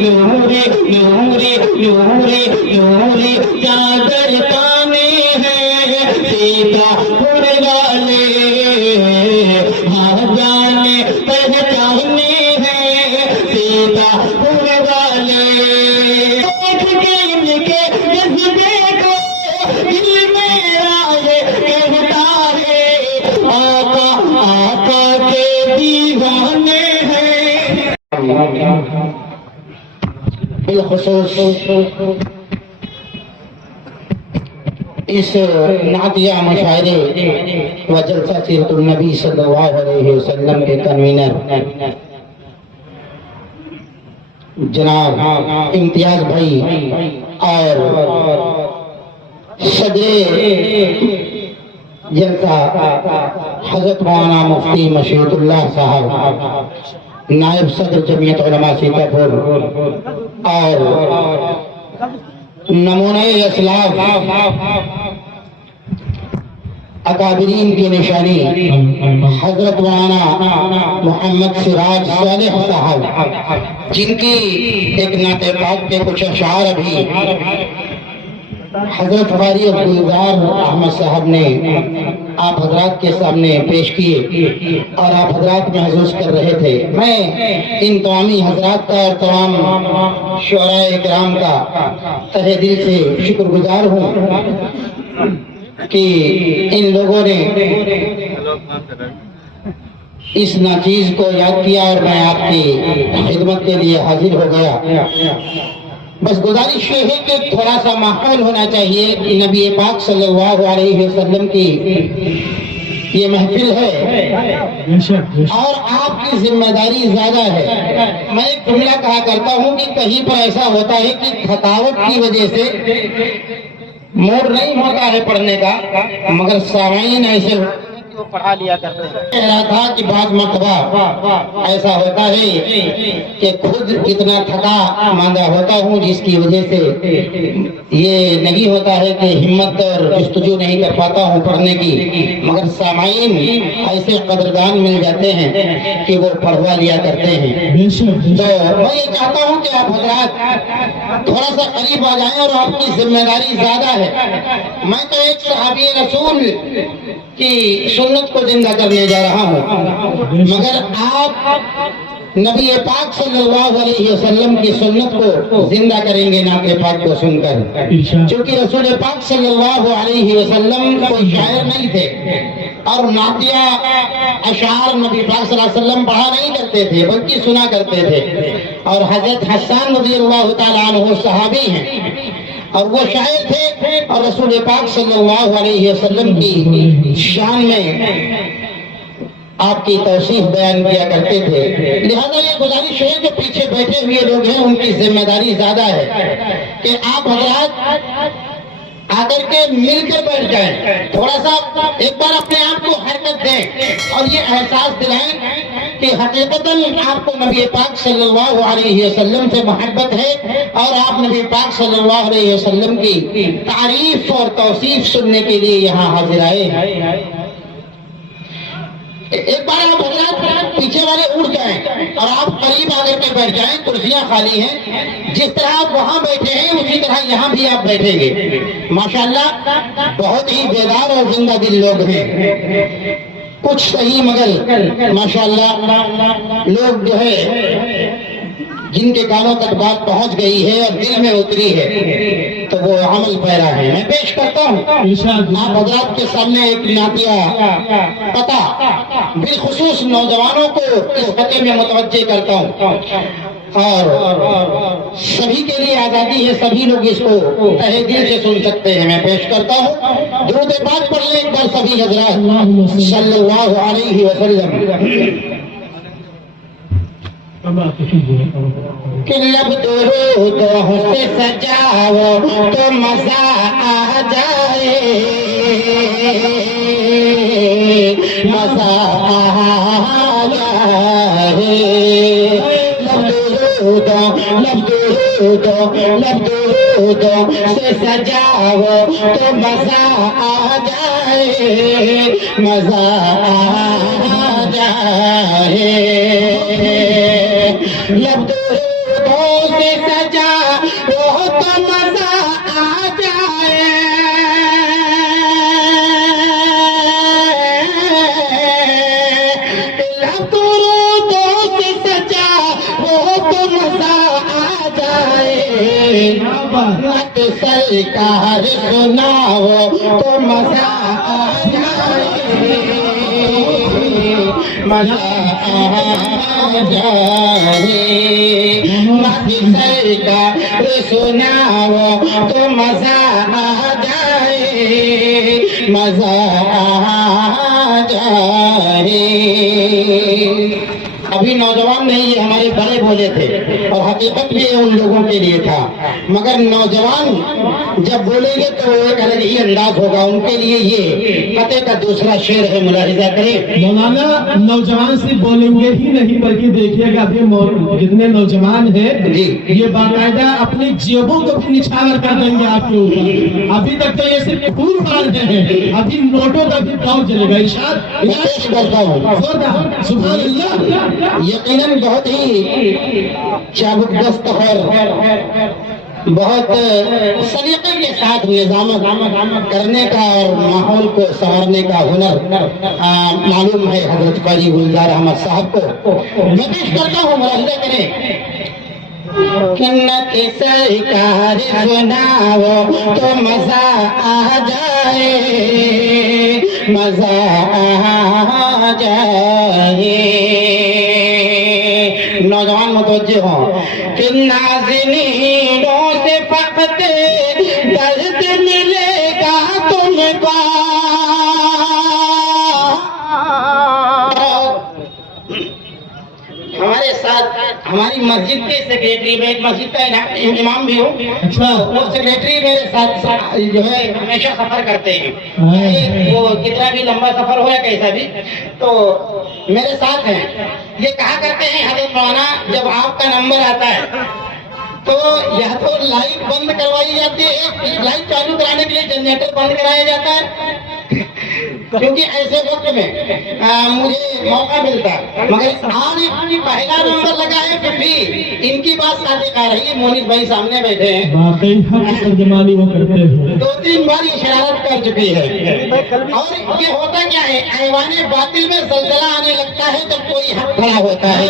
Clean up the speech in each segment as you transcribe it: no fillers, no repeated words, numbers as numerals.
نورے نورے نورے نورے چادر تانے ہیں سیتا پور والے ہاں جانے پہچانے ہیں سیتا پور والے دیکھ کے ان کے جذبے کو دل میرا یہ کہتا ہے آقا آقا کے دیوانے ہیں بالخصوص اس نعتیہ مشاعرے و جلسہ سیرت النبی صلی اللہ علیہ وسلم کے کنوینر جناب امتیاز بھائی اور صدر جلسہ حضرت مولانا مفتی مشیت اللہ صاحب نائب صدر جمعیت علماء سیتاپور اور نمونہ اسلاف اکابرین کی نشانی حضرت مولانا محمد سراج صالح صاحب جن کی ایک نعت پاک کے کچھ اشعار ابھی حضرت قاری عبدالغفار احمد صاحب نے آپ حضرات کے سامنے پیش کیے اور آپ حضرات محسوس کر رہے تھے. میں ان تمامی حضرات کا اور تمام شعراء اکرام کا تہہ دل سے شکر گزار ہوں کہ ان لوگوں نے اس ناچیز کو یاد کیا اور میں آپ کی خدمت کے لیے حاضر ہو گیا. بس گزارش یہ ہے کہ تھوڑا سا ماحول ہونا چاہیے. نبی پاک صلی اللہ علیہ وسلم کی یہ محفل ہے اور آپ کی ذمہ داری زیادہ ہے. میں ایک جملہ کہا کرتا ہوں کہ کہیں پر ایسا ہوتا ہے کہ تھکاوٹ کی وجہ سے موڈ نہیں ہوتا ہے پڑھنے کا, مگر سامعین ایسے پڑھا لیا کرتے ہیں. کہہ رہا تھا کہ بعض مرتبہ ایسا ہوتا ہے کہ خود اتنا تھکا ماندہ ہوتا ہوں جس کی وجہ سے یہ نہیں ہوتا ہے کہ ہمت اور جستجو نہیں کر پاتا ہوں پڑھنے کی, مگر سامعین ایسے قدردان مل جاتے ہیں کہ وہ پڑھوا لیا کرتے ہیں. تو میں یہ چاہتا ہوں کہ آپ حضرات تھوڑا سا قریب آ جائیں اور آپ کی ذمہ داری زیادہ ہے. میں تو ایک صحابی رسول کی سنت کو زندہ کرنے جا رہا ہوں, مگر آپ نبی پاک صلی اللہ علیہ وسلم کی سنت کو زندہ کریں گے نعت پاک کو سن کر. چونکہ رسول پاک صلی اللہ علیہ وسلم کوئی شاعر نہیں تھے اور نعتیہ اشعار نبی پاک صلی اللہ علیہ وسلم پڑھا نہیں کرتے تھے بلکہ سنا کرتے تھے. اور حضرت حسان رضی اللہ تعالیٰ عنہ صحابی ہیں اور وہ شاعر تھے اور رسول پاک صلی اللہ علیہ وسلم کی شان میں آپ کی توصیف بیان کیا کرتے تھے. لہذا یہ گزارش ہے جو پیچھے بیٹھے ہوئے لوگ ہیں ان کی ذمہ داری زیادہ ہے کہ آپ حضرات آ کر کے مل کر بیٹھ جائیں, تھوڑا سا ایک بار اپنے آپ کو حرکت دیں اور یہ احساس دلائیں کہ حقیقتاً آپ کو نبی پاک صلی اللہ علیہ وسلم سے محبت ہے اور آپ نبی پاک صلی اللہ علیہ وسلم کی تعریف اور توصیف سننے کے لیے یہاں حاضر آئے. ایک بار آپ حضرات پیچھے والے اٹھ جائیں اور آپ قریب آ کر کے بیٹھ جائیں. کرسیاں خالی ہیں, جس طرح آپ وہاں بیٹھے ہیں اسی طرح یہاں بھی آپ بیٹھیں گے. ماشاءاللہ بہت ہی بیدار اور زندہ دل لوگ ہیں. کچھ صحیح مگر ماشاءاللہ لوگ جو ہے جن کے کانوں تک بات پہنچ گئی ہے اور دل میں اتری ہے تو وہ عمل پیرا ہے. میں پیش کرتا ہوں آپ حضرات کے سامنے ایک نعتیہ پتہ بالخصوص نوجوانوں کو اس پتے میں متوجہ کرتا ہوں اور سبھی کے لیے آزادی ہے, سبھی لوگ اس کو تہہ دل سے سن سکتے ہیں. میں پیش کرتا ہوں درود پاک پڑھ لیں ایک بار سبھی حضرات صلی اللہ علیہ وسلم. کہ لب درود سے سجاؤ تو مزہ آ جائے, مزہ آ جائے. لب درود سے سجاؤ تو مزہ آ جائے, مزہ آ جائے. لب درود سے سجا وہ تو مزہ آ جائے سرکار سناؤ تو مزہ آ جائے مزہ آ جائے سرکار سناؤ تو مزہ آ جائے مزہ آ جائے ابھی نوجوان نہیں یہ ہمارے بڑے بولے تھے اور حقیقت بھی ان لوگوں کے لیے تھا مگر نوجوان جب بولیں گے تو ایک الگ ہی انداز ہوگا ان کے لیے یہ فتح کا دوسرا شعر ہے ملاحظہ کریں مولانا نوجوان سے بولیں گے ہی نہیں بلکہ دیکھیے گا ابھی جتنے نوجوان ہیں یہ باقاعدہ اپنی جیبوں کو بھی نچھاور کر دیں گے آپ کے اوپر ابھی تک تو یہ صرف پھول مار رہے ہیں ابھی نوٹوں کا بھی دور چلے گا ارشاد پیش کرتا ہوں سبحان اللہ یقیناً بہت ہی چابک دست اور بہت سلیقے کے ساتھ نظام کرنے کا اور ماحول کو سنوارنے کا ہنر معلوم ہے حضرت قاری گلزار احمد صاحب کو میں پیش کرتا ہوں ملاحظہ کریں کنت سرکار سناؤ تو مزہ آ جائے مزہ آ جائے نوجوان متوجہ ہوں کہ ناظرینوں سے فقط درد ملے گا تم کو ہمارے ساتھ ہماری مسجد کے سیکریٹری میں ایک مسجد کا امام بھی ہوں وہ سیکریٹری میرے ساتھ جو ہے ہمیشہ سفر کرتے ہیں وہ کتنا بھی لمبا سفر ہو یا کیسا بھی تو میرے ساتھ ہیں یہ کہا کرتے ہیں حضرت مولانا جب آپ کا نمبر آتا ہے تو یا تو لائٹ بند کروائی جاتی ہے لائٹ چالو کرانے کے لیے جنریٹر بند کرایا جاتا ہے کیونکہ ایسے وقت میں مجھے موقع ملتا ہے مگر آج پہلا نمبر لگا ہے پھر بھی ان کی بات صادق آ رہی ہے مونس بھائی سامنے بیٹھے ہیں دو تین بار یہ شرارت کر چکی ہے اور یہ ہوتا کیا ہے ایوان باطل میں زلزلہ آنے لگتا ہے جب کوئی حق کھڑا ہوتا ہے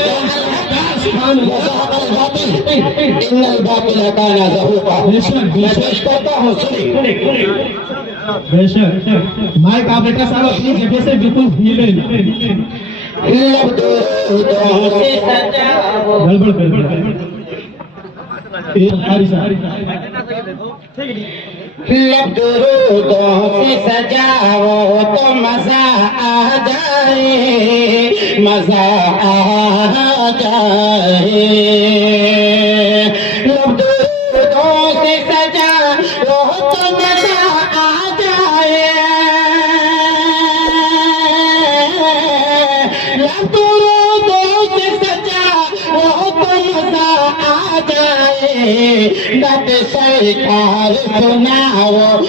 پیش کرتا ہوں بے شک مائک آپ بیٹا صاحب اپنی جگہ سے بالکل ہیلے لب درودوں سے سجاؤ لب درودوں سے سجاؤ تو مزہ آ جائے مزہ آ جائے لب درودوں سے سجاؤ تو مزہ سرکار سناؤ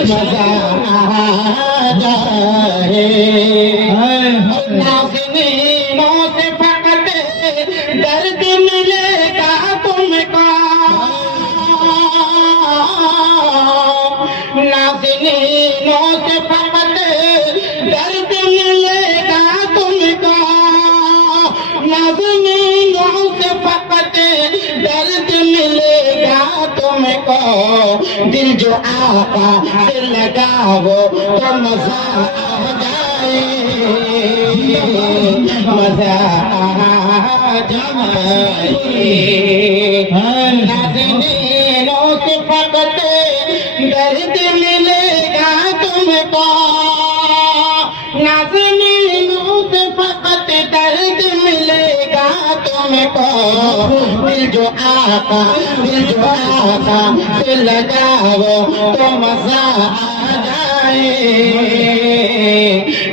مزہ آ جائے ناظرینوں سے فقط درد ملے گا تم کو ناظرینوں سے فقط درد ملے گا تم کو ناظرینوں سے فقط درد ملے گا تم کو دل جو آقا سے لگاؤ تو مزہ آ جائے مزہ آ جائے ناظرینوں سے فقط درد ملے گا تم کو ناظرینوں سے فقط درد ملے گا تم کو دل جو آقا سے لگاؤ تو مزہ آ جائے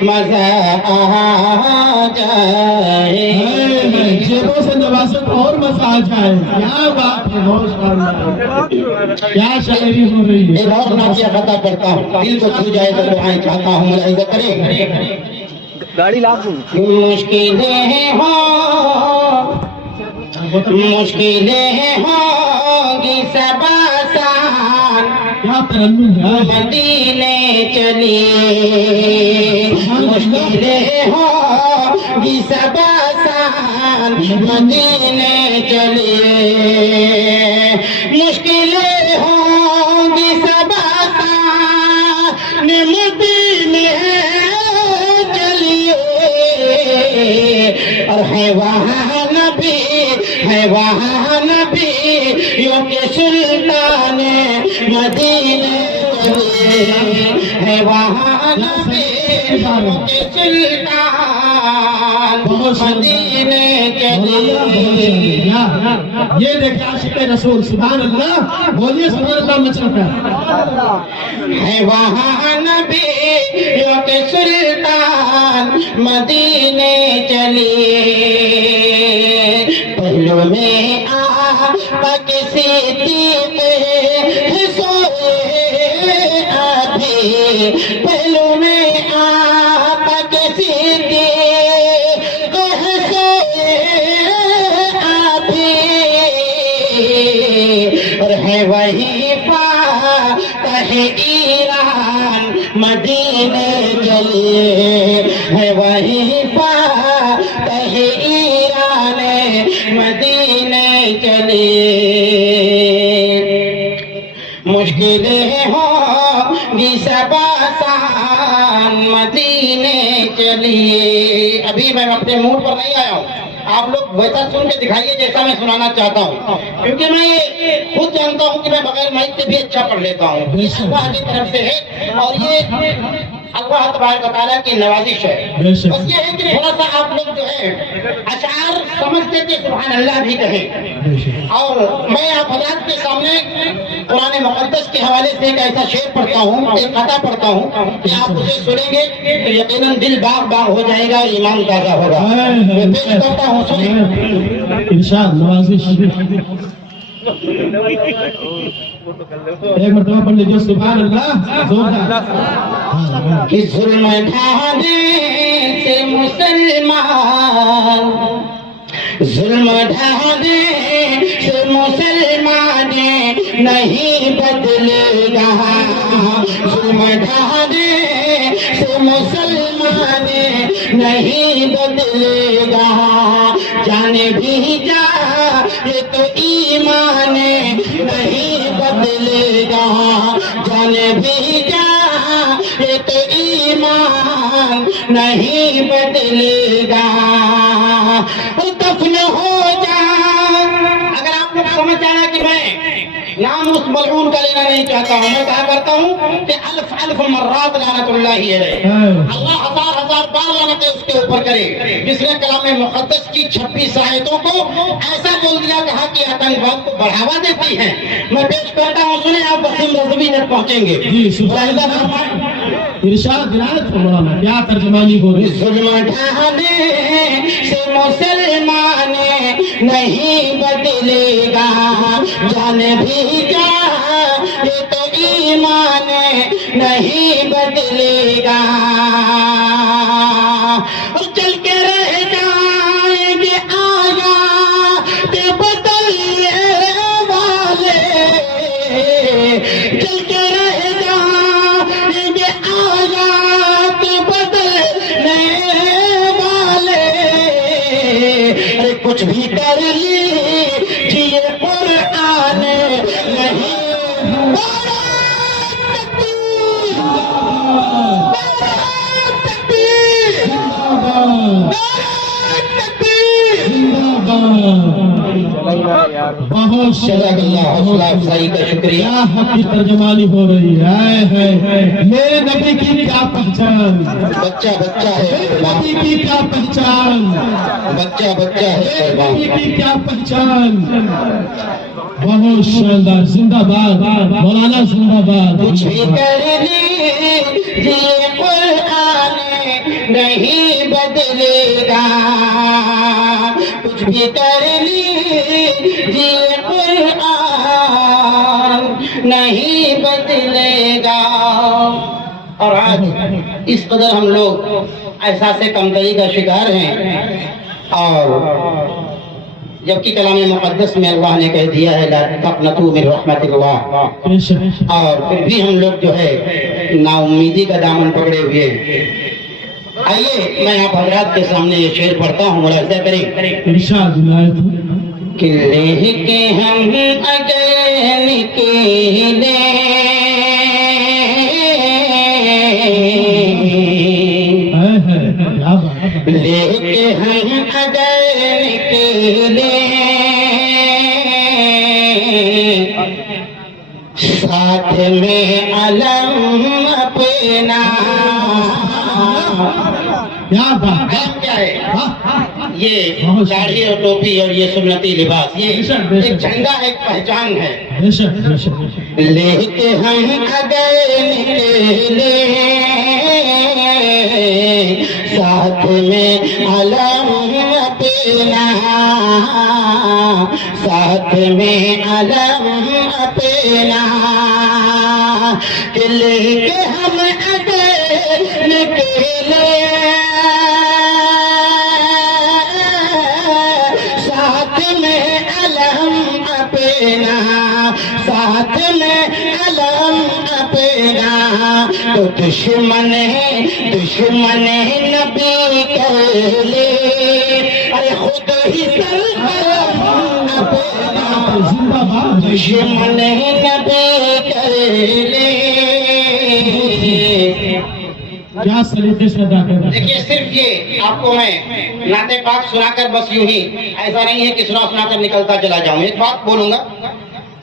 مزہ آ جائے جیبوں سے نوازت اور مزہ آ جائے کیا بات ہے کیا شاعری ہو رہی ہے ایک اور ناچیہ خطا کرتا ہوں دل کو چھو جائے تو دعائیں چاہتا ہوں ملاحظہ کریں گاڑی لاکھ مشکلیں ہوں مشکلیں ہوں گی سب آسان کیا ترنم ہے مدینے چلیے مشکلیں ہوں گی سب آسان مدینے چلیے مشکلیں ہوں گی سب آسان مدینے چلیے اور ہے وہاں نبی ہے وہاں نبی یوں کے سلطان مدینے چلیے ہے وہاں نبی یوں کے سلطان مدینے چلیے یہ دیکھیں عاشق رسول سبحان اللہ بولیے سبحان اللہ مچل کر ہے وہاں نبی یوں کے سلطان مدینے چلیے پہلو میں آپا کے صدیق سوئے ابھی پہلو میں آپا کے صدیق سوئے ابھی اور ہے وہی فاتح ایران مدینے چلیے ہے وہی فاتح ایران مدینے چلیے مشکلیں ہوں گی سب آسان مدینے چلیے ابھی میں اپنے موڈ پر نہیں آیا ہوں آپ لوگ ویسا سن کے دکھائیے جیسا میں سنانا چاہتا ہوں کیونکہ میں یہ خود جانتا ہوں کہ میں بغیر مائک سے بھی اچھا پڑھ لیتا ہوں اللہ کی طرف سے ہے اور یہ اللہ تبارک و تعالیٰ کی نوازش ہے بس یہ ہے کہ تھوڑا سا آپ لوگ جو ہے اشعار سمجھتے تھے سبحان اللہ بھی کہیں اور میں آپ حضرات کے سامنے قرآن مقدس کے حوالے سے ایک ایسا شعر پڑھتا ہوں ایک قطعہ پڑھتا ہوں کہ آپ اسے سنیں گے تو یقیناً دل باغ باغ ہو جائے گا اور ایمان تازہ ہوگا میں پیش کرتا ہوں سنیں ارشاد نوازش ایک مرتبہ پڑھ لیجیے سبحان اللہ زوردار کہ ظلم ڈھانے سے مسلمان ظلم ڈھانے سے مسلمان نہیں بدلے گا ظلم ڈھانے سے مسلمان نہیں بدلے گا جانے بھی جا یہ تو ایمان نہیں بدلے گا جانے بھی جا یہ تو ایمان نہیں بدلے گا دفن ہو جا اگر آپ لوگ سمجھ جانا کہ میں نام اس ملعون کا لینا نہیں چاہتا ہوں میں کہا کرتا ہوں کہ الف الف مرات لعنت اللہ علیہ اللہ ہزار ہزار بار لعنتیں اس کے اوپر کرے جس نے کلام مقدس کی 26 آیتوں کو ایسا بول دیا کہا کہ آتنکواد کو بڑھاوا دیتی ہیں میں پیش کرتا ہوں سنیں آپ وسیم رضوی تک پہنچیں گے جی سبحان اللہ ارشاد عنایت فرمانا کیا ترجمانی ہو رہی ظلم ڈھانے سے مسلمان نہیں بدلے گا جانے بھی جا یہ تو ایمان نہیں بدلے گا چل کے رہ جائیں گے آیا کہ بدلنے والے چل کے رہ جائیں گے آیا کہ بدلنے والے ارے کچھ بھی کر لیجیے قرآن نہیں بہت جزاک اللہ حوصلہ افزائی کا شکریہ حق کی ترجمانی ہو رہی ہے یہ نبی کی کیا پہچان بچہ بچہ ہے نبی کی کیا پہچان بچہ بچہ ہے نبی کی کیا پہچان بہت شاندار زندہ باد مولانا زندہ باد کچھ بھی کر لیجیے قرآن نہیں بدلے گا کچھ بھی کر لیجیے قرآن نہیں بدلے گا اور آج اس قدر ہم لوگ احساس کمتری کا شکار ہیں اور جبکہ کلام مقدس میں اللہ نے کہہ دیا ہے لا تقنطوا من رحمت اللہ، اور پھر بھی ہم لوگ جو ہے نا امیدی کا دامن پکڑے ہوئے ہیں۔ آئیے میں آپ حضرات کے سامنے یہ شعر پڑھتا ہوں، ملاحظہ کریں کہ لے کے ہم اگر نکلے لے کے ہم اگر نکلے ساتھ میں علم اپنا، کیا ہے یہ داڑھی اور ٹوپی اور یہ سنتی لباس، یہ ایک جھنڈا ہے، ایک پہچان ہے۔ لے کے ہم اگر نکلے ساتھ میں علم اپنا، ساتھ میں علم اپنا، کہ لے کے ہم اگر نکلے ساتھ میں علم اپنا، ساتھ میں علم اپنا، تو دشمن نبی کر لے، ارے خود ہی سر اپنا، دشمن نبی کر لے۔ کیا سلیقے سے ادا کر رہا ہے۔ دیکھیے صرف یہ آپ کو میں نعت پاک سنا کر بس یوں ہی، ایسا نہیں ہے کہ سنا کر نکلتا چلا جاؤں۔ ایک بات بولوں گا،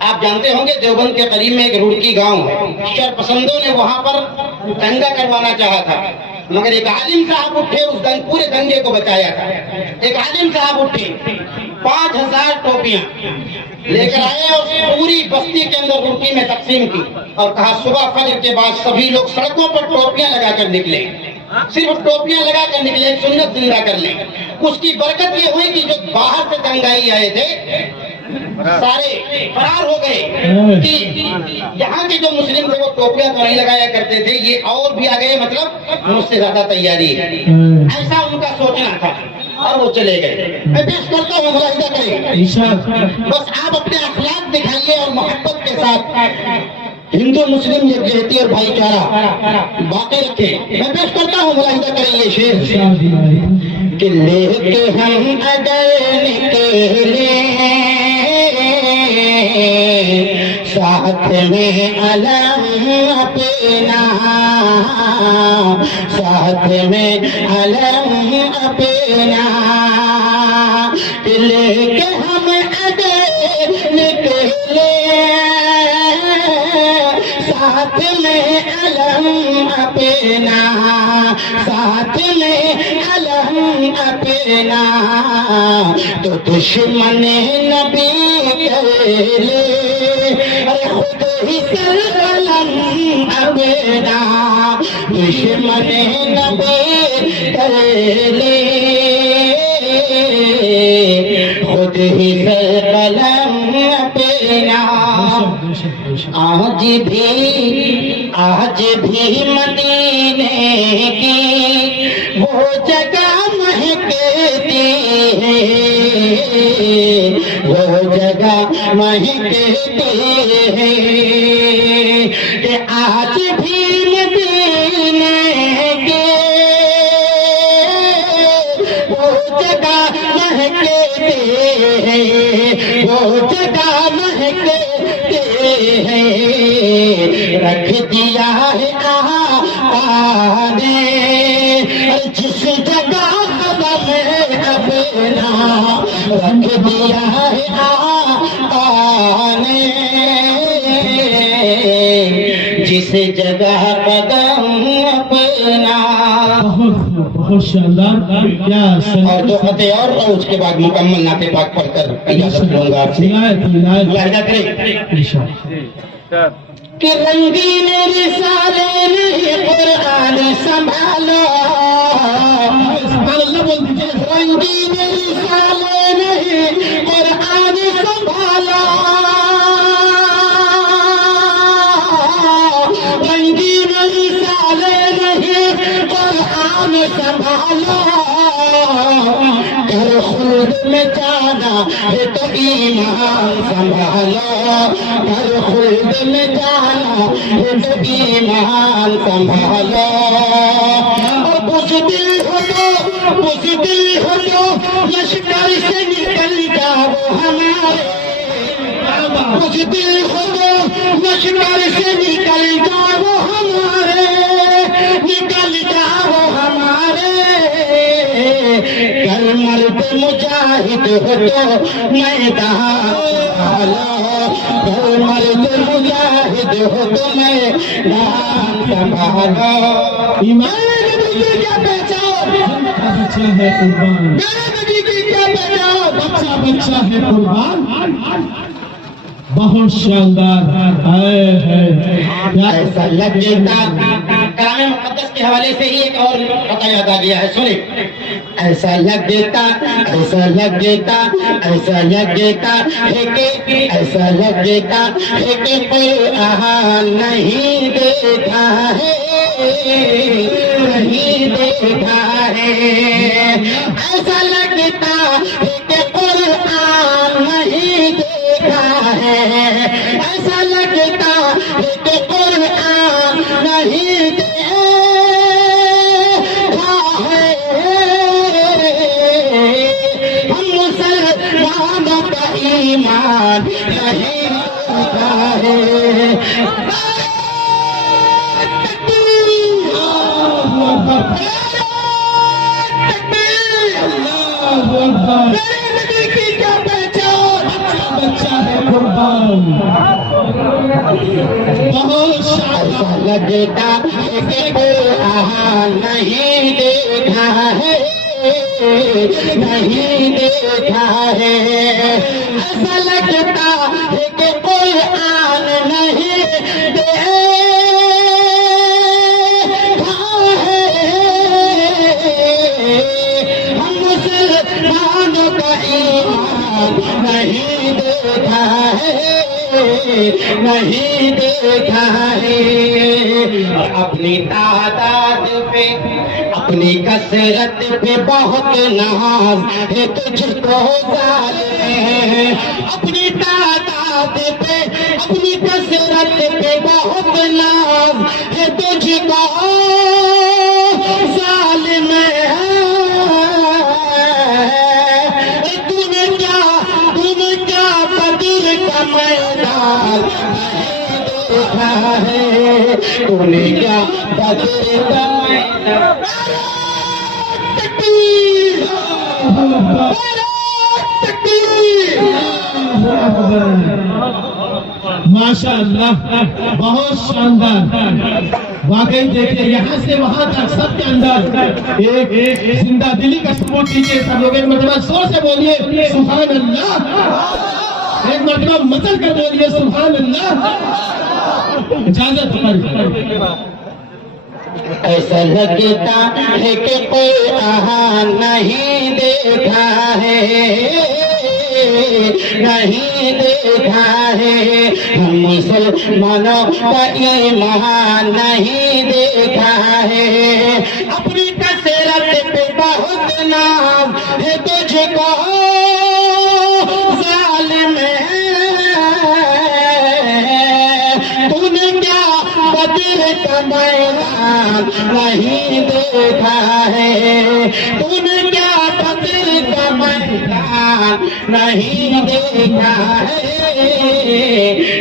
آپ جانتے ہوں گے دیوبند کے قریب میں ایک روڑکی گاؤں ہے، شر پسندوں نے وہاں پر دنگا کروانا چاہا تھا، مگر ایک عالم صاحب اٹھے، اس پورے دنگے کو بچایا تھا۔ ایک عالم صاحب اٹھے، 5000 ٹوپیاں لے کر آئے اور پوری بستی کے اندر روڑکی میں تقسیم کی، اور کہا صبح فجر کے بعد سبھی لوگ سڑکوں پر ٹوپیاں لگا کر نکلے، صرف ٹوپیاں لگا کر نکلے، سنت زندہ کر لیں۔ اس کی برکت یہ ہوئی کہ جو باہر سے دنگائی آئے تھے سارے فرار ہو گئے، کہ یہاں کے جو مسلم تھے وہ ٹوپیاں تو نہیں لگایا کرتے تھے، یہ اور بھی آ گئے، مطلب مجھ سے زیادہ تیاری ہے، ایسا ان کا سوچنا تھا، اور وہ چلے گئے۔ میں پیش کرتا ہوں، ملاحظہ کریں، بس آپ اپنے اخلاق دکھائیے اور محبت کے ساتھ ہندو مسلم یکجہتی اور بھائی چارہ باقی رکھیں۔ میں پیش کرتا ہوں، ملاحظہ کریں یہ شعر کہ لے کے ہم اگر نکلے ساتھ میں علم اپنا، ساتھ میں علم اپنا، لے کے ہم اگر نکلے ساتھ میں علم اپنا، ساتھ میں علم اپنا، تو دشمن نبی کر لے، ارے خود ہی سر علم اپنا، دشمن نبی کر لے، خود ہی سر علم اپنا۔ آج بھی مدینے کی وہ جگہ مہکتی ہے، وہ جگہ مہکتی ہے، کہ آج بھی مدینے کی وہ جگہ مہکتی ہے، وہ جگہ مہکتی ہے، رکھ دیا ہے آقا نے جس جگہ قدم اپنا، رکھ دیا ہے آقا نے جس جگہ قدم اپنا۔ بہت شاندار، کیا اور دو فتح اور اس کے بعد مکمل نعت پاک پڑھ کر اجازت لوں گا آپ سے۔ ملاحظہ کریں کہ رنگین رسالے نہیں قرآن سنبھالو، رنگین رسالے نہیں قرآن سنبھالو، رنگین رسالے نہیں قرآن سنبھالو، گھر خلد میں جا جانا ہے تو ایمان سنبھالو، گھر خلد میں جانا ہے تو ایمان سنبھالو، اور بزدل ہو تو لشکر سے نکل جاؤ ہمارے، بزدل ہو تو لشکر سے نکل جاؤ ہمارے، نکل جاؤ ہمارے، کر مرد مجاہد ہو تو میدان سنبھالو، کر مرد مجاہد ہو تو میدان سنبھالو۔ ایمان نبی کی کیا پہچان، کا بچہ ہے قربان، نبی کی کیا پہچان، بچہ ہے قربان، بہت شاندار ہے ایسا لگتا، کلام مقدس کے حوالے سے ہی ایک اور پتہ یاد آ گیا ہے، سنیں، ایسا لگتا ہے کہ ایسا لگتا ہے کہ قرآن نہیں دیکھا ہے، نہیں دیکھا ہے، ایسا لگتا ہے کہ قرآن نہیں دیکھا ہے، ایسا لگتا ہے کہ قرآن نہیں دیکھا ہے، ہم مسلمانوں کا ایمان نہیں دیکھا ہے۔ نبی کی کیا پہچان، بچہ ہے قربان، بہت ایسا لگتا ہے کہ قرآن نہیں دیکھا ہے، نہیں دیکھا ہے، ایسا لگتا ہے کہ قرآن نہیں دیکھا ہے، ہم مسلمانوں کا ایمان نہیں دیکھا ہے، نہیں دیکھا ہے، اپنی تعداد پہ اپنی کثرت پہ بہت ناز ہے تجھ کو ظالم، اپنی تعداد پہ اپنی کثرت پہ بہت ناز ہے تجھ کو ظالم ہے، تم کیا بدر کا میدان دیکھا ہے، تم نے کیا بدر کا میدان، تکبیر، تکبیر، ماشاء اللہ، بہت شاندار، واقعی دیکھیں یہاں سے وہاں تک سب کے اندر ایک زندہ دلی کا سپورٹ دیجیے، سب لوگ ایک مرتبہ زور سے بولیے سبحان اللہ، ایک مرتبہ مچل کر بولیے سبحان اللہ، اجازت ہماری۔ ایسا لگتا ہے کہ قرآن نہیں دیکھا ہے، نہیں دیکھا ہے، ہم مسلمانوں کا ایمان نہیں دیکھا ہے، اپنی کثرت پہ بہت نام ہے تجھ کو ظالم ہے، تو نے کیا بدر کا میدان نہیں دیکھا ہے، تو نے کیا بدر کا میدان نہیں دیکھا ہے،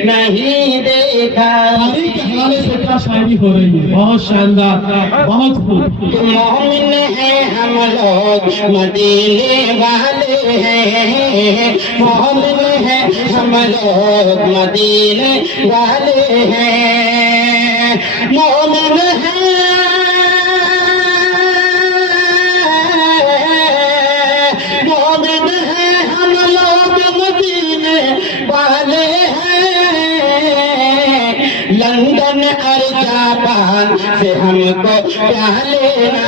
نہیں دیکھا تاریخ کے حوالے سے کیا شاعری ہو رہی ہے، بہت شاندار، بہت خوب۔ مومن ہیں ہم لوگ مدینے والے ہیں، مومن ہیں ہم لوگ مدینے والے ہیں، مومن ہیں مومن ہیں ہم لوگ مدینے والے ہیں، لندن اور جاپان سے ہم کو کیا لینا،